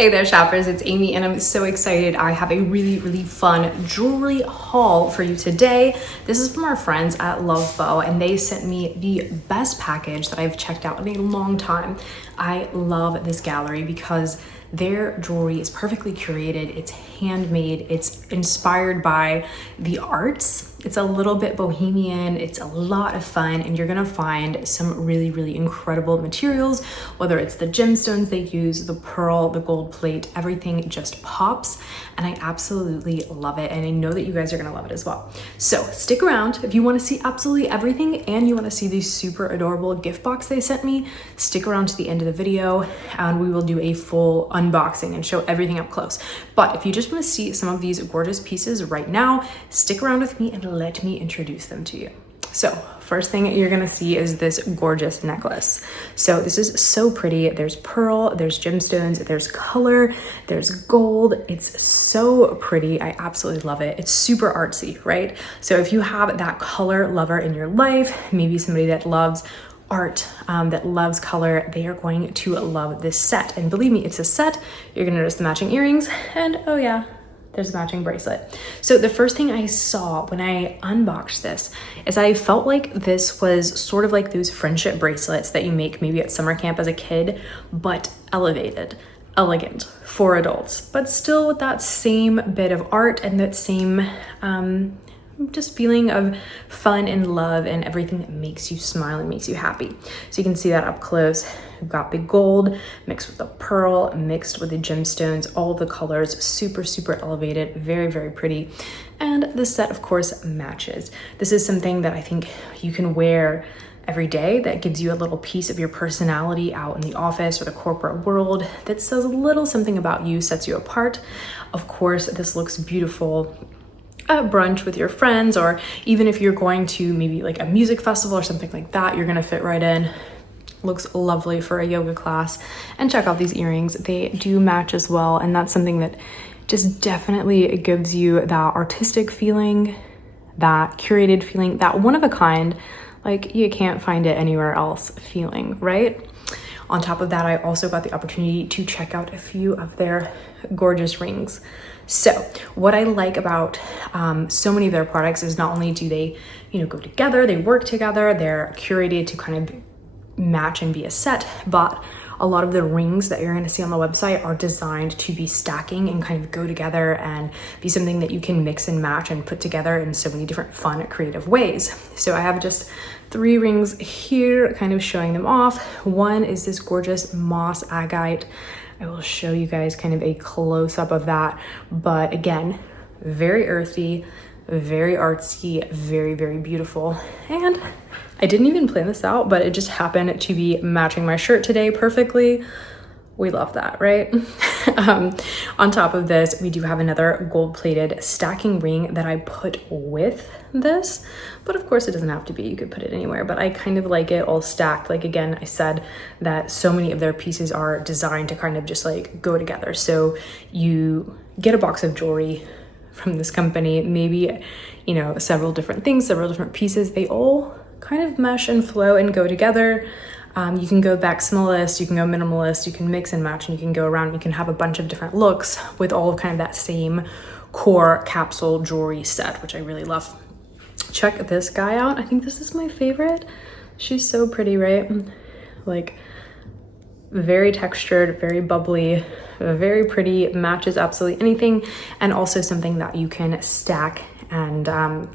Hey there shoppers, it's Amy and I'm so excited. I have a really fun jewelry haul for you today. This is from our friends at Luvbo and they sent me the best package that I've checked out in a long time. I love this gallery because their jewelry is perfectly curated, it's handmade, it's inspired by the arts. It's a little bit bohemian, it's a lot of fun, and you're gonna find some really incredible materials, whether it's the gemstones they use, the pearl, the gold plate, everything just pops, and I absolutely love it, and I know that you guys are gonna love it as well. So stick around if you wanna see absolutely everything and you wanna see the super adorable gift box they sent me. Stick around to the end of the video and we will do a full unboxing and show everything up close. But if you just wanna see some of these gorgeous pieces right now, stick around with me and let me introduce them to you. So first thing you're gonna see is this gorgeous necklace. So this is so pretty. There's pearl, there's gemstones, there's color, there's gold. It's so pretty. I absolutely love it. It's super artsy, right? So if you have that color lover in your life, maybe somebody that loves art, that loves color, they are going to love this set. And believe me, it's a set. You're gonna notice the matching earrings and oh yeah, there's a matching bracelet. So the first thing I saw when I unboxed this is I felt like this was sort of like those friendship bracelets that you make maybe at summer camp as a kid, but elevated, elegant for adults, but still with that same bit of art and that same just feeling of fun and love and everything that makes you smile and makes you happy. So you can see that up close. We've got the gold mixed with the pearl, mixed with the gemstones, all the colors, super elevated, very pretty. And the set of course matches. This is something that I think you can wear every day that gives you a little piece of your personality out in the office or the corporate world that says a little something about you, sets you apart. Of course, this looks beautiful at brunch with your friends, or even if you're going to maybe like a music festival or something like that, you're gonna fit right in. Looks lovely for a yoga class. And check out these earrings, they do match as well, and that's something that just definitely gives you that artistic feeling, that curated feeling, that one of a kind, like you can't find it anywhere else feeling, right? On top of that, I also got the opportunity to check out a few of their gorgeous rings. So what I like about so many of their products is not only do they, go together, they work together, they're curated to kind of match and be a set, but a lot of the rings that you're going to see on the website are designed to be stacking and kind of go together and be something that you can mix and match and put together in so many different fun, creative ways. So I have just 3 rings here, kind of showing them off. One is this gorgeous moss agate. I will show you guys kind of a close-up of that, but again, very earthy, very artsy, very beautiful. And I didn't even plan this out, but it just happened to be matching my shirt today perfectly. We love that, right? On top of this, we do have another gold-plated stacking ring that I put with this, but of course it doesn't have to be, you could put it anywhere, but I kind of like it all stacked. Like again, I said that so many of their pieces are designed to kind of just like go together. So you get a box of jewelry from this company, maybe, several different things, several different pieces, they all kind of mesh and flow and go together. You can go maximalist, you can go minimalist, you can mix and match, and you can go around, you can have a bunch of different looks with all of kind of that same core capsule jewelry set, which I really love. Check this guy out. I think this is my favorite. She's so pretty, right? Like very textured, very bubbly, very pretty, matches absolutely anything, and also something that you can stack and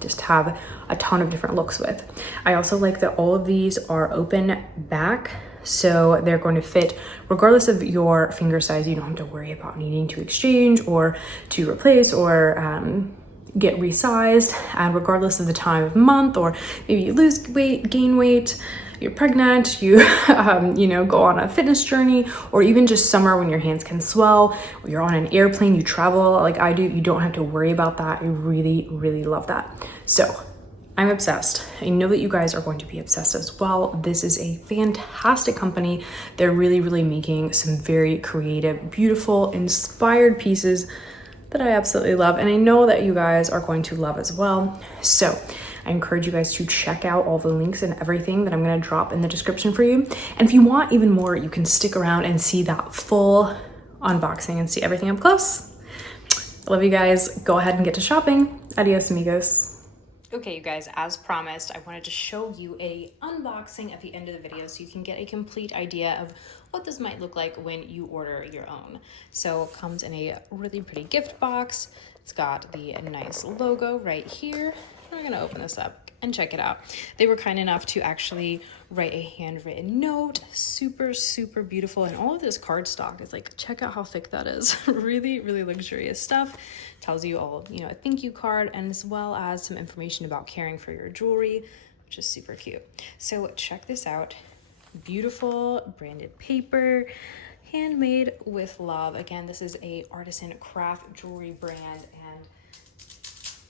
just have a ton of different looks with. I also like that all of these are open back, so they're going to fit regardless of your finger size. You don't have to worry about needing to exchange or to replace or get resized, and regardless of the time of month, or maybe you lose weight, gain weight, you're pregnant, you go on a fitness journey, or even just summer when your hands can swell, or you're on an airplane, you travel like I do, you don't have to worry about that. I really love that. So I'm obsessed. I know that you guys are going to be obsessed as well. This is a fantastic company. They're really making some very creative, beautiful, inspired pieces that I absolutely love, and I know that you guys are going to love as well. So I encourage you guys to check out all the links and everything that I'm going to drop in the description for you. And if you want even more, you can stick around and see that full unboxing and see everything up close. I love you guys. Go ahead and get to shopping. Adios, amigos. Okay, you guys, as promised, I wanted to show you a unboxing at the end of the video so you can get a complete idea of what this might look like when you order your own. So it comes in a really pretty gift box. It's got the nice logo right here. We're gonna open this up and check it out. They were kind enough to actually write a handwritten note. Super, super beautiful. And all of this cardstock is like, check out how thick that is. Really, really luxurious stuff. Tells you all, you know, a thank you card, and as well as some information about caring for your jewelry, which is super cute. So check this out. Beautiful branded paper, handmade with love. Again, this is a artisan craft jewelry brand, and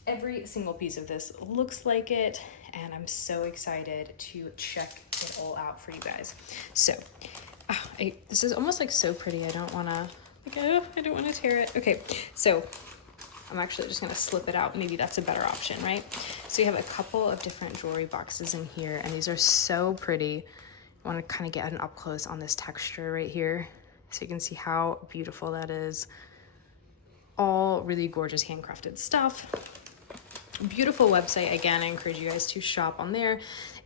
every single piece of this looks like it, and I'm so excited to check it all out for you guys. So this is almost like so pretty. I don't want to tear it. Okay, so I'm actually just gonna slip it out. Maybe that's a better option, right? So you have a couple of different jewelry boxes in here, and these are so pretty. I want to kind of get an up close on this texture right here so you can see how beautiful that is. All really gorgeous handcrafted stuff. Beautiful website. Again, I encourage you guys to shop on there.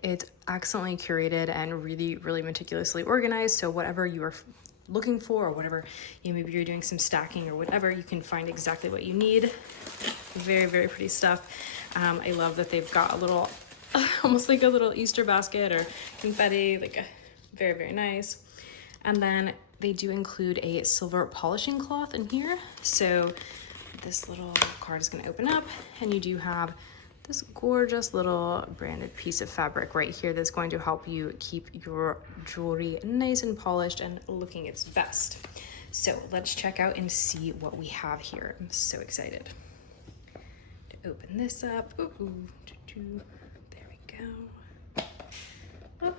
It's excellently curated and really, really meticulously organized. So whatever you are looking for, or whatever, you know, maybe you're doing some stacking or whatever, you can find exactly what you need. Very, very pretty stuff. I love that they've got a little, almost like a little Easter basket or confetti, like very, very nice. And then they do include a silver polishing cloth in here. So this little card is going to open up, and you do have this gorgeous little branded piece of fabric right here that's going to help you keep your jewelry nice and polished and looking its best. So let's check out and see what we have here. I'm so excited to open this up. There we go. Oh.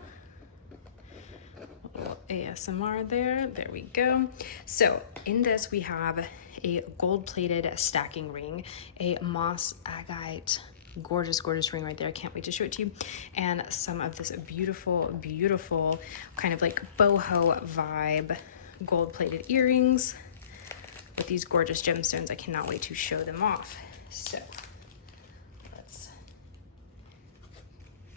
A little ASMR there. There we go. So in this we have a gold-plated stacking ring, a moss agate, gorgeous, gorgeous ring right there. I can't wait to show it to you. And some of this beautiful, beautiful kind of like boho vibe gold-plated earrings with these gorgeous gemstones. I cannot wait to show them off. So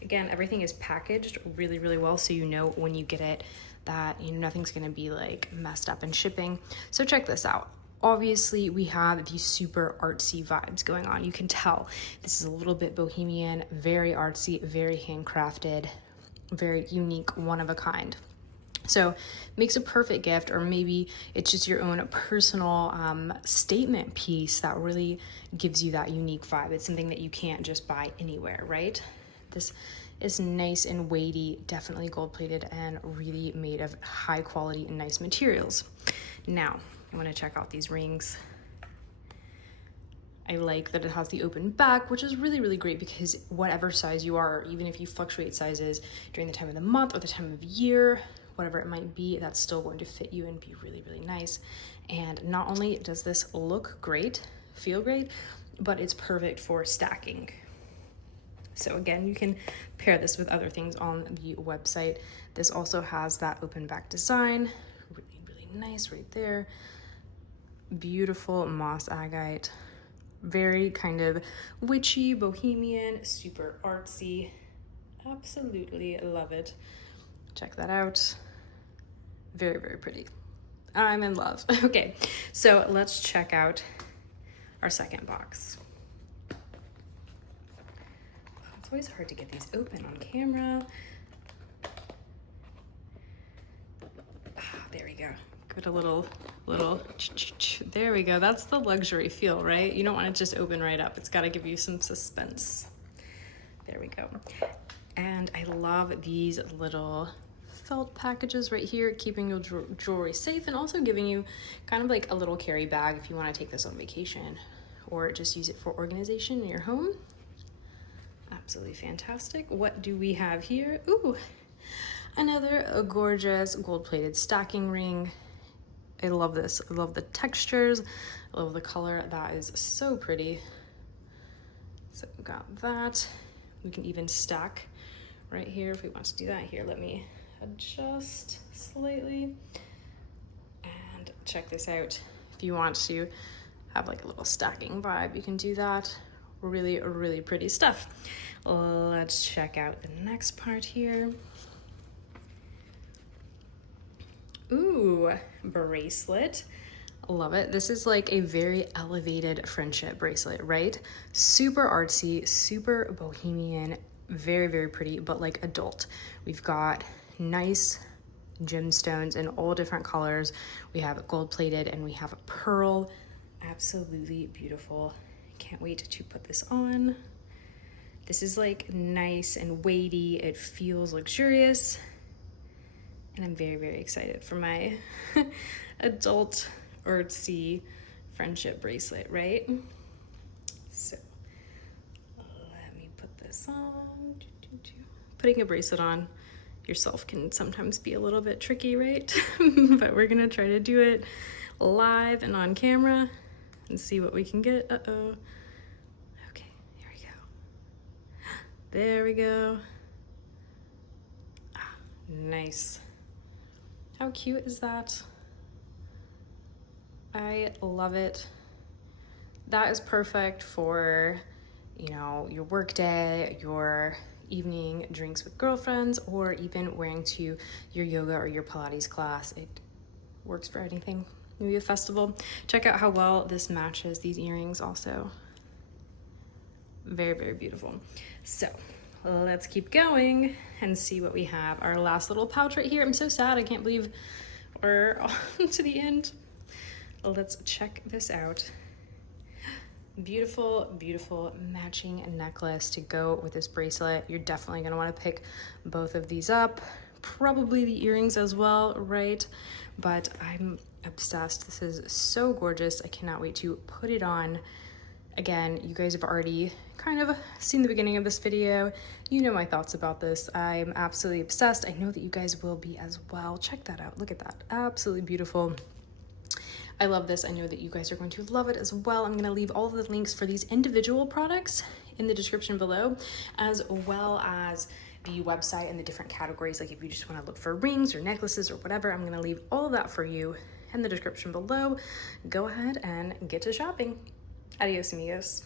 again, everything is packaged really, really well, so you know when you get it that, you know, nothing's gonna be like messed up in shipping. So check this out. Obviously, we have these super artsy vibes going on. You can tell this is a little bit bohemian, very artsy, very handcrafted, very unique, one of a kind. So makes a perfect gift, or maybe it's just your own personal statement piece that really gives you that unique vibe. It's something that you can't just buy anywhere, right? This is nice and weighty, definitely gold-plated, and really made of high quality and nice materials. Now, I want to check out these rings. I like that it has the open back, which is really, really great because whatever size you are, even if you fluctuate sizes during the time of the month or the time of year, whatever it might be, that's still going to fit you and be really, really nice. And not only does this look great, feel great, but it's perfect for stacking. So again, you can pair this with other things on the website. This also has that open back design, really, really nice right there. Beautiful moss agate, very kind of witchy, bohemian, super artsy. Absolutely love it. Check that out. Very, very pretty. I'm in love. Okay, so let's check out our second box. It's always hard to get these open on camera. There we go. Give it a little, there we go. That's the luxury feel, right? You don't want to just open right up. It's got to give you some suspense. There we go. And I love these little felt packages right here, keeping your jewelry safe and also giving you kind of like a little carry bag if you want to take this on vacation or just use it for organization in your home. Absolutely fantastic. What do we have here? Ooh, another gorgeous gold-plated stacking ring. I love this. I love the textures. I love the color. That is so pretty. So we got that. We can even stack right here if we want to do that. Here, let me adjust slightly. And check this out. If you want to have like a little stacking vibe, you can do that. Really, really pretty stuff. Let's check out the next part here. Ooh, bracelet. Love it. This is like a very elevated friendship bracelet, right? Super artsy, super bohemian, very, very pretty, but like adult. We've got nice gemstones in all different colors. We have gold plated and we have a pearl. Absolutely beautiful. Can't wait to put this on. This is like nice and weighty. It feels luxurious. And I'm very, very excited for my adult artsy friendship bracelet, right? So let me put this on. Putting a bracelet on yourself can sometimes be a little bit tricky, right? But we're gonna try to do it live and on camera and see what we can get. Uh-oh. Okay, here we go. There we go. Ah, nice. How cute is that? I love it. That is perfect for, you know, your work day, your evening drinks with girlfriends, or even wearing to your yoga or your Pilates class. It works for anything. Maybe a festival. Check out how well this matches these earrings also. Very, very beautiful. So let's keep going and see what we have. Our last little pouch right here. I'm so sad. I can't believe we're on to the end. Let's check this out. Beautiful, beautiful matching necklace to go with this bracelet. You're definitely gonna wanna pick both of these up. Probably the earrings as well, right? But I'm obsessed. This is so gorgeous. I cannot wait to put it on. Again, you guys have already kind of seen the beginning of this video. You know my thoughts about this. I'm absolutely obsessed. I know that you guys will be as well. Check that out. Look at that. Absolutely beautiful. I love this. I know that you guys are going to love it as well. I'm going to leave all of the links for these individual products in the description below, as well as the website and the different categories. Like if you just want to look for rings or necklaces or whatever, I'm going to leave all of that for you in the description below. Go ahead and get to shopping. Adios, amigos.